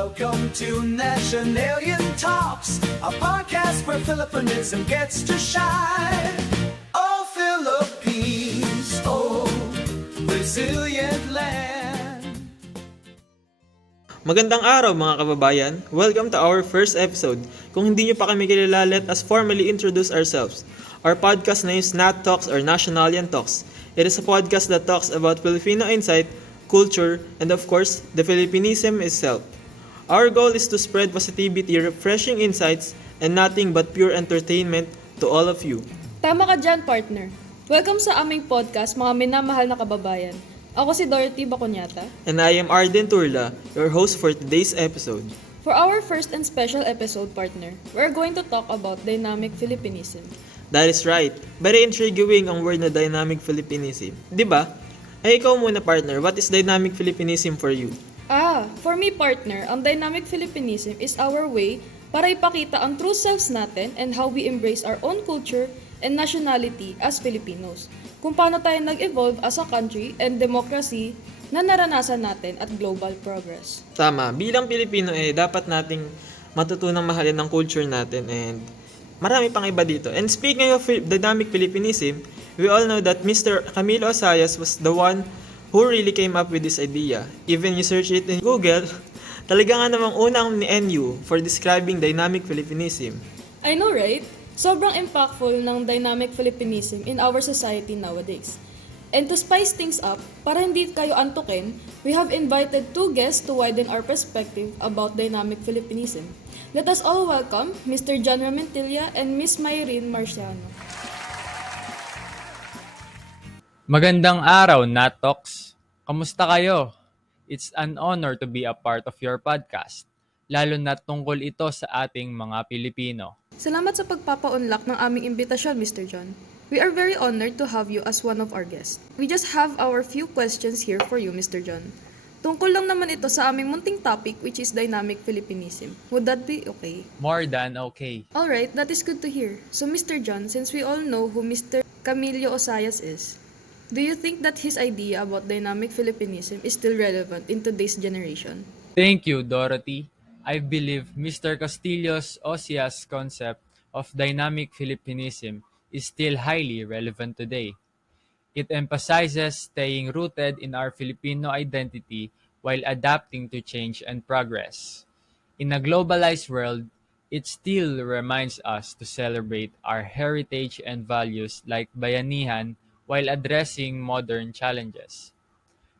Welcome to Nationalian Talks, a podcast where Filippinism gets to shine. Oh, Philippines, oh, resilient land. Magandang araw mga kababayan. Welcome to our first episode. Kung hindi nyo pa kami kilala, let us formally introduce ourselves. Our podcast name is Nat Talks or Nationalian Talks. It is a podcast that talks about Filipino insight, culture, and of course, the Filippinism itself. Our goal is to spread positivity, refreshing insights, and nothing but pure entertainment to all of you. Tama ka dyan, partner. Welcome sa aming podcast, mga minamahal na kababayan. Ako si Dorothy Bacunyata. And I am Arden Turla, your host for today's episode. For our first and special episode, partner, we're going to talk about dynamic Filippinism. That is right. Very intriguing ang word na dynamic Filippinism. Di ba? Ay ikaw muna partner, what is dynamic Filippinism for you? For me, partner, ang dynamic Filippinism is our way para ipakita ang true selves natin and how we embrace our own culture and nationality as Filipinos. Kung paano tayo nag-evolve as a country and democracy na naranasan natin at global progress. Tama, bilang Pilipino dapat nating matutunang mahalin ang culture natin and marami pang iba dito. And speaking of dynamic Filippinism, we all know that Mr. Camilo Osayas was the one who really came up with this idea. Even you search it in Google, talaga nga namang unang ni NU for describing dynamic Filippinism. I know, right? Sobrang impactful ng dynamic Filippinism in our society nowadays. And to spice things up, para hindi kayo antukin, we have invited two guests to widen our perspective about dynamic Filippinism. Let us all welcome Mr. John Ramentilla and Miss Myrene Marciano. Magandang araw, Natox. Kamusta kayo? It's an honor to be a part of your podcast, lalo na tungkol ito sa ating mga Pilipino. Salamat sa pagpapaunlak ng aming imbitasyon, Mr. John. We are very honored to have you as one of our guests. We just have our few questions here for you, Mr. John. Tungkol lang naman ito sa aming munting topic, which is dynamic Filippinism. Would that be okay? More than okay. Alright, that is good to hear. So Mr. John, since we all know who Mr. Camilo Osayas is, do you think that his idea about dynamic Filippinism is still relevant in today's generation? Thank you, Dorothy. I believe Mr. Castillo's Osias concept of dynamic Filippinism is still highly relevant today. It emphasizes staying rooted in our Filipino identity while adapting to change and progress. In a globalized world, it still reminds us to celebrate our heritage and values like bayanihan while addressing modern challenges.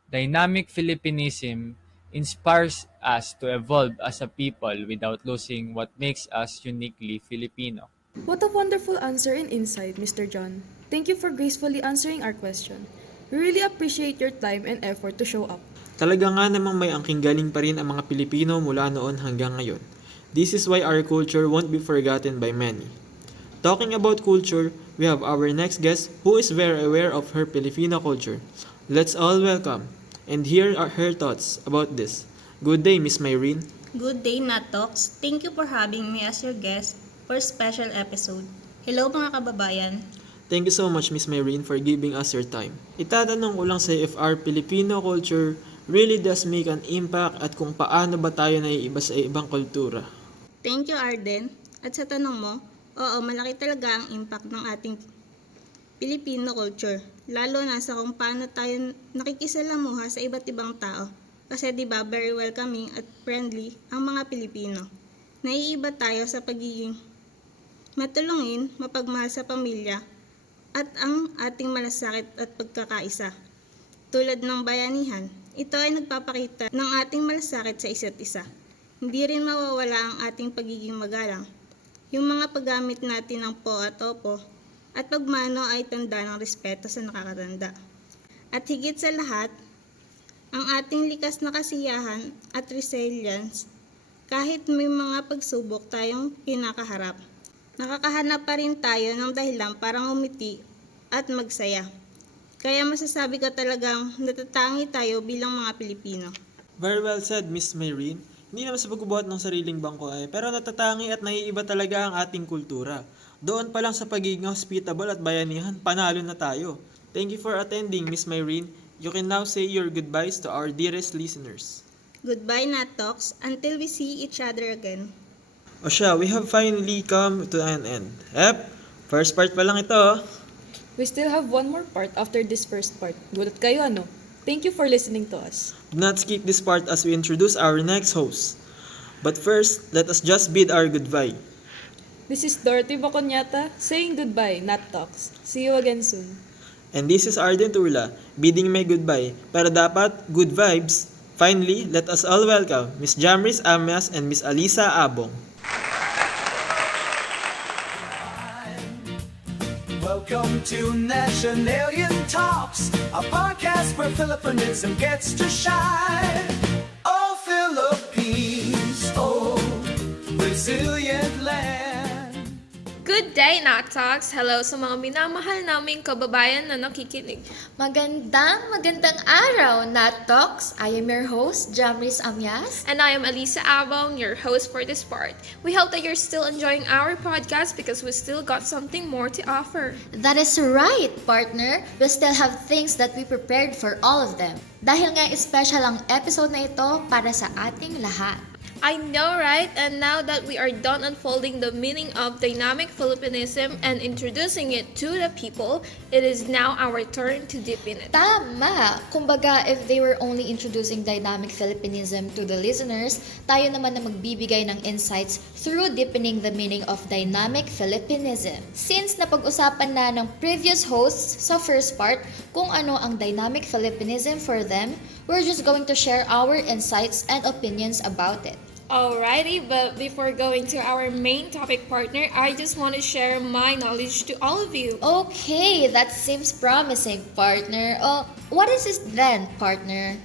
Dynamic Filippinism inspires us to evolve as a people without losing what makes us uniquely Filipino. What a wonderful answer and insight, Mr. John. Thank you for gracefully answering our question. We really appreciate your time and effort to show up. Talaga nga namang may angking galing pa rin ang mga Pilipino mula noon hanggang ngayon. This is why our culture won't be forgotten by many. Talking about culture, we have our next guest who is very aware of her Filipino culture. Let's all welcome and hear her thoughts about this. Good day, Miss Myrene. Good day, Natox. Thank you for having me as your guest for a special episode. Hello mga kababayan. Thank you so much, Miss Myrene, for giving us your time. Itatanong ko lang sa if our Filipino culture really does make an impact at kung paano ba tayo naiiba sa ibang kultura. Thank you, Arden. At sa tanong mo, oo, malaki talaga ang impact ng ating Filipino culture. Lalo na sa kung paano tayo nakikisalamuha sa iba't ibang tao. Kasi diba, very welcoming at friendly ang mga Pilipino. Naiiba tayo sa pagiging matulungin, mapagmahal sa pamilya, at ang ating malasakit at pagkakaisa. Tulad ng bayanihan, ito ay nagpapakita ng ating malasakit sa isa't isa. Hindi rin mawawala ang ating pagiging magalang. Yung mga paggamit natin ng po at opo at pagmano ay tanda ng respeto sa nakakatanda. At higit sa lahat, ang ating likas na kasiyahan at resilience kahit may mga pagsubok tayong kinakaharap. Nakakahanap pa rin tayo ng dahilan para ngumiti at magsaya. Kaya masasabi ko talagang natatangi tayo bilang mga Pilipino. Very well said, Miss Myrene. Hindi naman sa pagbubuhat ng sariling bangko pero natatangi at naiiba talaga ang ating kultura. Doon pa lang sa pagiging hospitable at bayanihan, panalo na tayo. Thank you for attending, Miss Myrene. You can now say your goodbyes to our dearest listeners. Goodbye, Nat Talks, until we see each other again. O siya, we have finally come to an end. First part pa lang ito. We still have one more part after this first part. Gulat kayo ano? Thank you for listening to us. Do not skip this part as we introduce our next host. But first, let us just bid our goodbye. This is Dorothy Baconyata saying goodbye, Nat Talks. See you again soon. And this is Arden Turla, bidding may goodbye. Pero dapat, good vibes. Finally, let us all welcome Miss Jamris Amias and Miss Alisa Abong. Welcome to Nationalian Talks, a podcast where Philippinism gets to shine. Oh, Philippines, oh, resilient land. Good day, Nat Talks! Hello sa mga minamahal naming kababayan na nakikinig. Magandang araw, Nat Talks. I am your host, Jamris Amias. And I am Alisa Abong, your host for this part. We hope that you're still enjoying our podcast because we still got something more to offer. That is right, partner. We still have things that we prepared for all of them. Dahil nga special ang episode na ito para sa ating lahat. I know, right? And now that we are done unfolding the meaning of dynamic Philippinism and introducing it to the people, it is now our turn to dip in it. Tama! Kumbaga, if they were only introducing dynamic Philippinism to the listeners, tayo naman na magbibigay ng insights through deepening the meaning of dynamic Philippinism. Since napag-usapan na ng previous hosts sa first part kung ano ang dynamic Philippinism for them, we're just going to share our insights and opinions about it. Alrighty, but before going to our main topic, partner, I just want to share my knowledge to all of you. Okay, that seems promising, partner. What is this then, partner?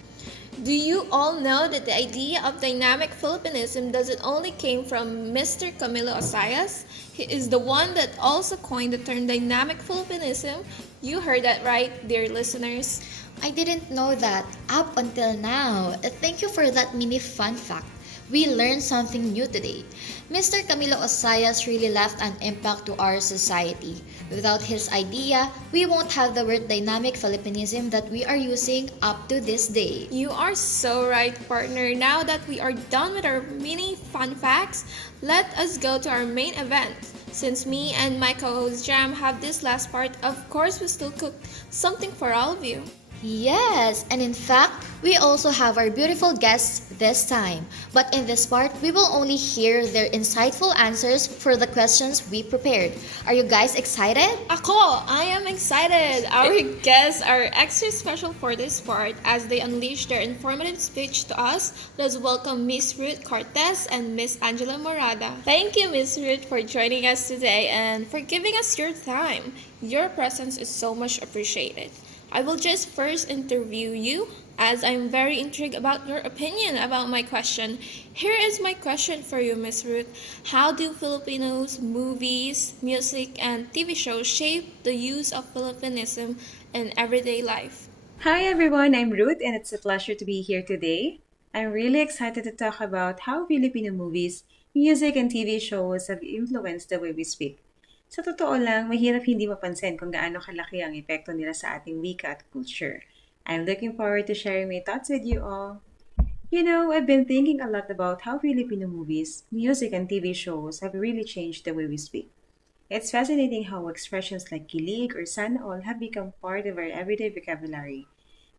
Do you all know that the idea of dynamic Philippinism doesn't only came from Mr. Camilo Osayas? He is the one that also coined the term dynamic Philippinism. You heard that right, dear listeners. I didn't know that up until now. Thank you for that mini fun fact. We learned something new today. Mr. Camilo Osayas really left an impact to our society. Without his idea, we won't have the word dynamic Philippinism that we are using up to this day. You are so right, partner. Now that we are done with our mini fun facts, let us go to our main event. Since me and my co-host Jam have this last part, of course we still cook something for all of you. Yes, and in fact, we also have our beautiful guests this time. But in this part, we will only hear their insightful answers for the questions we prepared. Are you guys excited? Ako, I am excited! Our guests are extra special for this part as they unleash their informative speech to us. Let's welcome Miss Ruth Cortez and Miss Angela Morada. Thank you, Miss Ruth, for joining us today and for giving us your time. Your presence is so much appreciated. I will just first interview you as I'm very intrigued about your opinion about my question. Here is my question for you, Miss Ruth. How do Filipinos, movies, music, and TV shows shape the use of Filippinism in everyday life? Hi everyone, I'm Ruth and it's a pleasure to be here today. I'm really excited to talk about how Filipino movies, music, and TV shows have influenced the way we speak. Sa totoo lang, mahirap hindi mapansin kung gaano kalaki ang epekto nila sa ating wika at culture. I'm looking forward to sharing my thoughts with you all. You know, I've been thinking a lot about how Filipino movies, music, and TV shows have really changed the way we speak. It's fascinating how expressions like kilig or sana all have become part of our everyday vocabulary.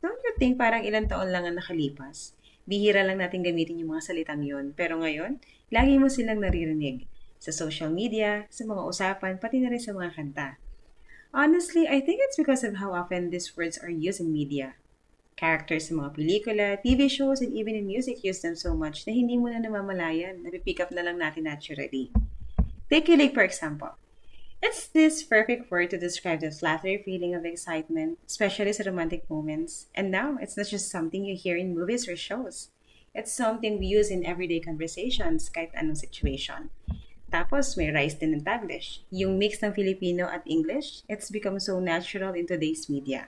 Don't you think parang ilang taon lang ang nakalipas? Bihira lang natin gamitin yung mga salitang yon, pero ngayon, lagi mo silang naririnig. Sa social media, sa mga usapan, pati na rin sa mga kanta. Honestly, I think it's because of how often these words are used in media. Characters sa mga pelikula, TV shows, and even in music use them so much na hindi mo na namamalayan, napipick up na lang natin naturally. Take kilig for example. It's this perfect word to describe the flattering feeling of excitement, especially sa romantic moments. And now, it's not just something you hear in movies or shows. It's something we use in everyday conversations kahit anong situation. Tapos, may rice din ng Taglish. Yung mix ng Filipino at English, it's become so natural in today's media.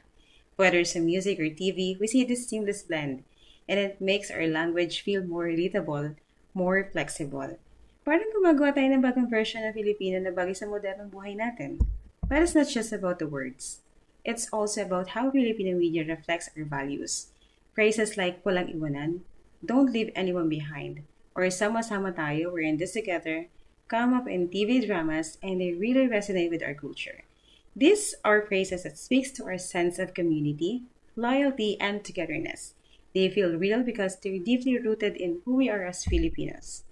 Whether sa music or TV, we see this seamless blend, and it makes our language feel more relatable, more flexible. Parang gumagawa tayo ng bagong version ng Filipino na bagay sa modernong buhay natin. But it's not just about the words. It's also about how Filipino media reflects our values. Phrases like walang iwanan, Don't Leave Anyone Behind, or Sama-sama Tayo, We're in This Together, come up in TV dramas and they really resonate with our culture. These are phrases that speaks to our sense of community, loyalty, and togetherness. They feel real because they're deeply rooted in who we are as Filipinos.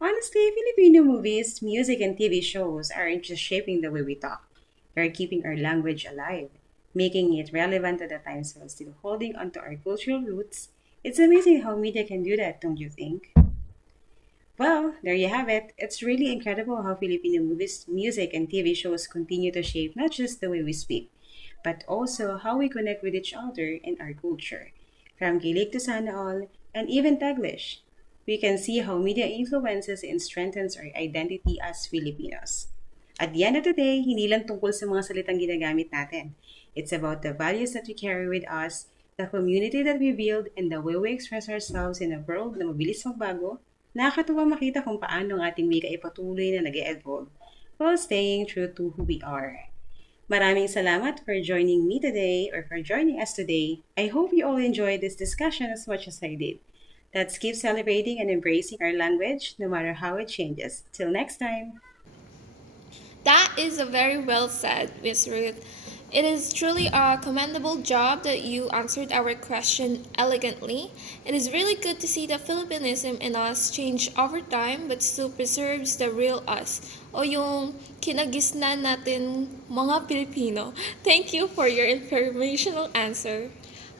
Honestly, Filipino movies, music, and TV shows aren't just shaping the way we talk. They're keeping our language alive, making it relevant to the times while still holding onto our cultural roots. It's amazing how media can do that, don't you think? Well, there you have it. It's really incredible how Filipino movies, music, and TV shows continue to shape not just the way we speak, but also how we connect with each other and our culture. From Gilig to Sana All, and even Taglish, we can see how media influences and strengthens our identity as Filipinos. At the end of the day, hindi lang tungkol sa mga salitang ginagamit natin. It's about the values that we carry with us, the community that we build, and the way we express ourselves in a world na mabilis magbago. Nakakatuwa makita kung paano ang ating wika ay patuloy na nag-evolve while staying true to who we are. Maraming salamat for joining me today or for joining us today. I hope you all enjoyed this discussion as much as I did. Let's keep celebrating and embracing our language no matter how it changes. Till next time! That is a very well said, Miss Ruth. It is truly a commendable job that you answered our question elegantly. It is really good to see the Filipinism in us change over time but still preserves the real us o yung kinagisnan natin mga Pilipino. Thank you for your informational answer.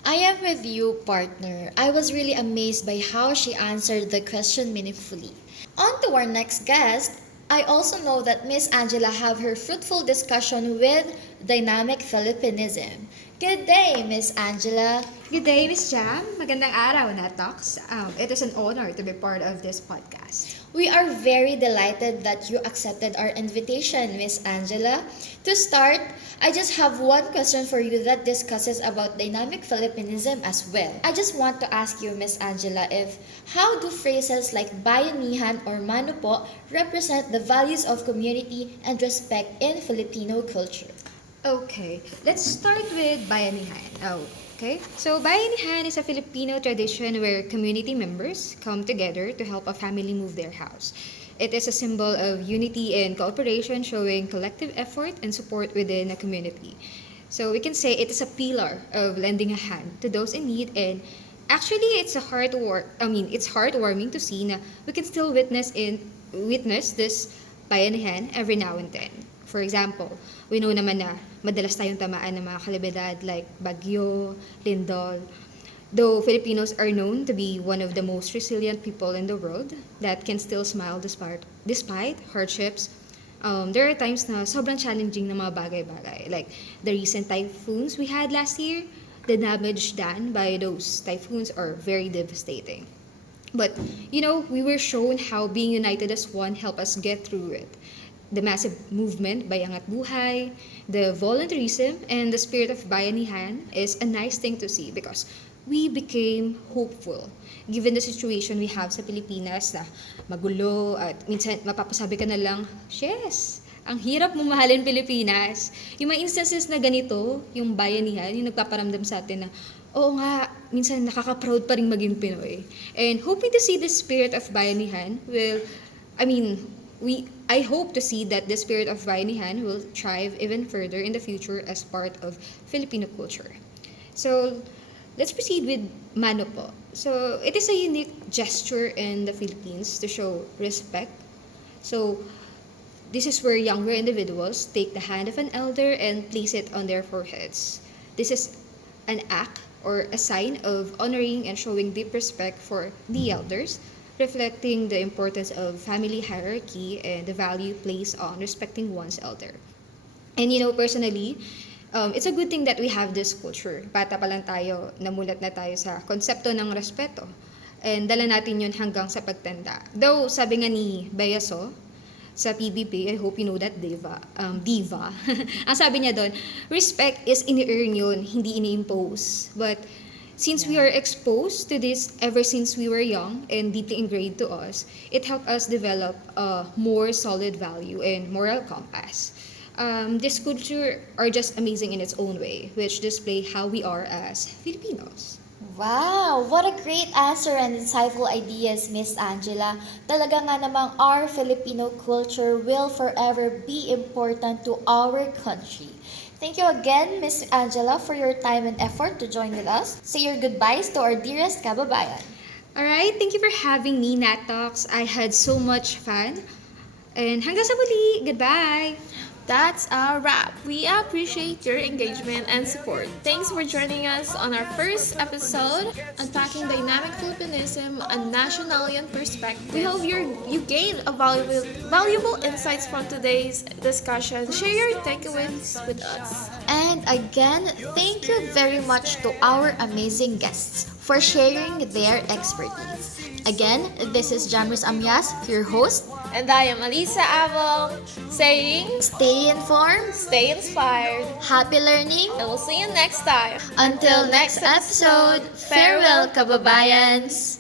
I am with you, partner. I was really amazed by how she answered the question meaningfully. On to our next guest. I also know that Miss Angela have her fruitful discussion with Dynamic Filipinism. Good day, Miss Angela. Good day, Miss Jam. Magandang araw, Natox. It is an honor to be part of this podcast. We are very delighted that you accepted our invitation, Miss Angela. To start, I just have one question for you that discusses about dynamic Filipinism as well. I just want to ask you, Miss Angela, if how do phrases like bayanihan or mano po represent the values of community and respect in Filipino culture? Okay, let's start with bayanihan. Okay, so bayanihan is a Filipino tradition where community members come together to help a family move their house. It is a symbol of unity and cooperation, showing collective effort and support within a community. So we can say it is a pillar of lending a hand to those in need, and actually it's it's heartwarming to see na we can still witness this bayanihan every now and then. For example, we know naman na madalas tayong tamaan ng mga kalibidad like Bagyo, Lindol. Though Filipinos are known to be one of the most resilient people in the world that can still smile despite hardships, there are times na sobrang challenging na mga bagay-bagay. Like the recent typhoons we had last year, the damage done by those typhoons are very devastating. But, we were shown how being united as one helped us get through it. The massive movement by Angat Buhay, the volunteerism, and the spirit of bayanihan is a nice thing to see because we became hopeful given the situation we have sa Pilipinas na magulo at minsan mapapasabi ka na lang, yes, ang hirap mo mahalin Pilipinas. Yung mga instances na ganito, yung bayanihan, yung nagpaparamdam sa atin na, oo nga, minsan nakaka-proud pa rin maging Pinoy. And hoping to see the spirit of bayanihan I hope to see that the spirit of bayanihan will thrive even further in the future as part of Filipino culture. So, let's proceed with mano po. So, it is a unique gesture in the Philippines to show respect. So, this is where younger individuals take the hand of an elder and place it on their foreheads. This is an act or a sign of honoring and showing deep respect for the elders, reflecting the importance of family hierarchy and the value placed on respecting one's elder. And personally, it's a good thing that we have this culture. Bata pa lang tayo, namulat na tayo sa konsepto ng respeto. And dala natin yun hanggang sa pagtanda. Though, sabi nga ni Beyaso, sa PBB, I hope you know that diva. Ang sabi niya doon, respect is ini-earn yun, hindi ini-impose. But since we are exposed to this ever since we were young and deeply ingrained to us, it helped us develop a more solid value and moral compass. This culture are just amazing in its own way, which display how we are as Filipinos. Wow, what a great answer and insightful ideas, Miss Angela. Talaga nga namang our Filipino culture will forever be important to our country. Thank you again, Miss Angela, for your time and effort to join with us. Say your goodbyes to our dearest kababayan. Alright, thank you for having me, Nat Talks. I had so much fun. And hanggang sa muli, goodbye! That's a wrap. We appreciate your engagement and support. Thanks for joining us on our first episode, Unpacking Dynamic Filipinism, a Nationalian Perspective. We hope you gained a valuable insights from today's discussion. Share your takeaways with us. And again, thank you very much to our amazing guests for sharing their expertise. Again, this is Jamrus Amyas, your host. And I am Alisa Abel, saying, Stay informed, stay inspired, happy learning. and we'll see you next time. Until next episode, farewell kababayans!